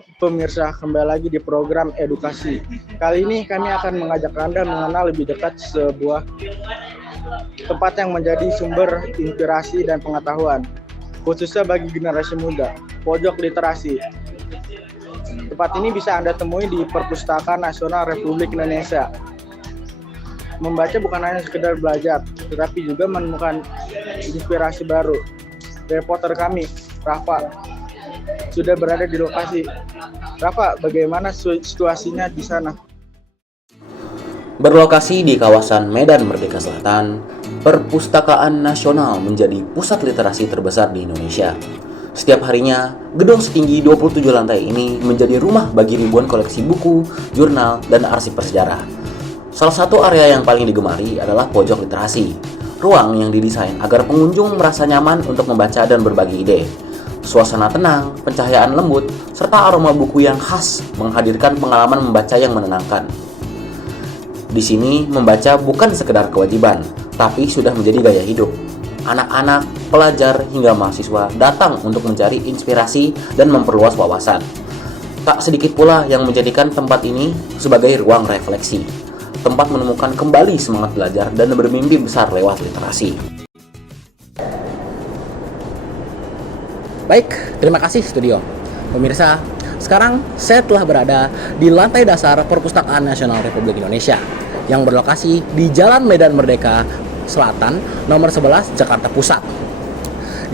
Halo pemirsa, kembali lagi di program edukasi. Kali ini kami akan mengajak Anda mengenal lebih dekat sebuah tempat yang menjadi sumber inspirasi dan pengetahuan, khususnya bagi generasi muda, pojok literasi. Tempat ini bisa Anda temui di Perpustakaan Nasional Republik Indonesia. Membaca bukan hanya sekedar belajar, tetapi juga menemukan inspirasi baru. Reporter kami, Rafa, sudah berada di lokasi. Rafa, bagaimana situasinya di sana? Berlokasi di kawasan Medan Merdeka Selatan, Perpustakaan Nasional menjadi pusat literasi terbesar di Indonesia. Setiap harinya, gedung setinggi 27 lantai ini menjadi rumah bagi ribuan koleksi buku, jurnal, dan arsip bersejarah. Salah satu area yang paling digemari adalah pojok literasi, ruang yang didesain agar pengunjung merasa nyaman untuk membaca dan berbagi ide. Suasana tenang, pencahayaan lembut, serta aroma buku yang khas menghadirkan pengalaman membaca yang menenangkan. Di sini, membaca bukan sekedar kewajiban, tapi sudah menjadi gaya hidup. Anak-anak, pelajar, hingga mahasiswa datang untuk mencari inspirasi dan memperluas wawasan. Tak sedikit pula yang menjadikan tempat ini sebagai ruang refleksi, tempat menemukan kembali semangat belajar dan bermimpi besar lewat literasi. Baik, terima kasih studio. Pemirsa, sekarang saya telah berada di lantai dasar Perpustakaan Nasional Republik Indonesia yang berlokasi di Jalan Medan Merdeka Selatan, nomor 11, Jakarta Pusat.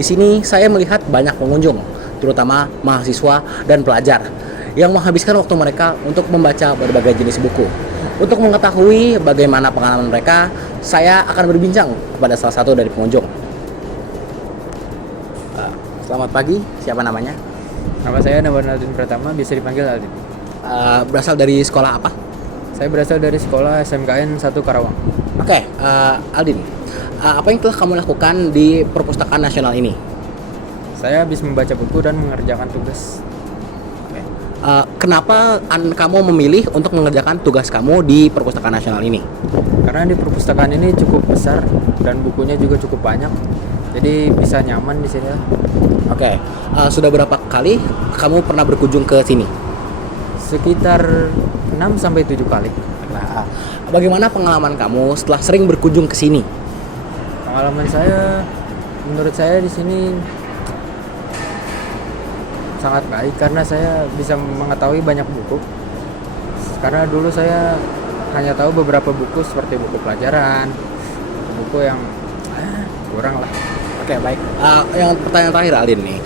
Di sini saya melihat banyak pengunjung, terutama mahasiswa dan pelajar yang menghabiskan waktu mereka untuk membaca berbagai jenis buku. Untuk mengetahui bagaimana pengalaman mereka, saya akan berbincang kepada salah satu dari pengunjung. Selamat pagi, siapa namanya? Nama saya Nawarnaldin Pratama, bisa dipanggil Aldin. Berasal dari sekolah apa? Saya berasal dari sekolah SMKN 1 Karawang. Oke, Aldin, apa yang telah kamu lakukan di Perpustakaan Nasional ini? Saya habis membaca buku dan mengerjakan tugas. Kenapa kamu memilih untuk mengerjakan tugas kamu di Perpustakaan Nasional ini? Karena di perpustakaan ini cukup besar dan bukunya juga cukup banyak. Jadi bisa nyaman di sini. Oke, sudah berapa kali kamu pernah berkunjung ke sini? Sekitar 6-7 kali. Nah, bagaimana pengalaman kamu setelah sering berkunjung ke sini? Pengalaman saya, menurut saya di sini sangat baik karena saya bisa mengetahui banyak buku. Karena dulu saya hanya tahu beberapa buku seperti buku pelajaran, buku yang kurang lah. Oke, baik. Yang pertanyaan terakhir Aldin nih,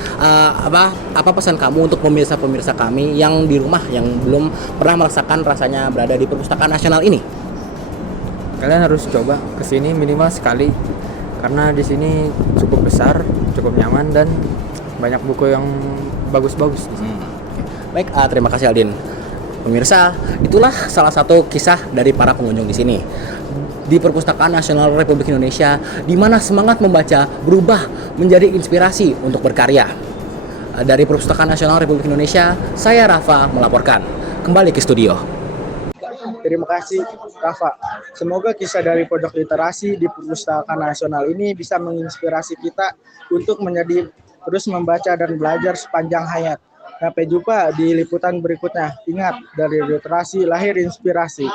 apa pesan kamu untuk pemirsa-pemirsa kami yang di rumah yang belum pernah merasakan rasanya berada di Perpustakaan Nasional ini? Kalian harus coba kesini minimal sekali karena di sini cukup besar, cukup nyaman dan banyak buku yang bagus-bagus di sini. Baik, terima kasih Aldin. Pemirsa, itulah salah satu kisah dari para pengunjung di sini. Di Perpustakaan Nasional Republik Indonesia, di mana semangat membaca berubah menjadi inspirasi untuk berkarya. Dari Perpustakaan Nasional Republik Indonesia, saya Rafa melaporkan. Kembali ke studio. Terima kasih, Rafa. Semoga kisah dari pojok literasi di Perpustakaan Nasional ini bisa menginspirasi kita untuk menjadi terus membaca dan belajar sepanjang hayat. Sampai jumpa di liputan berikutnya. Ingat, dari literasi lahir inspirasi.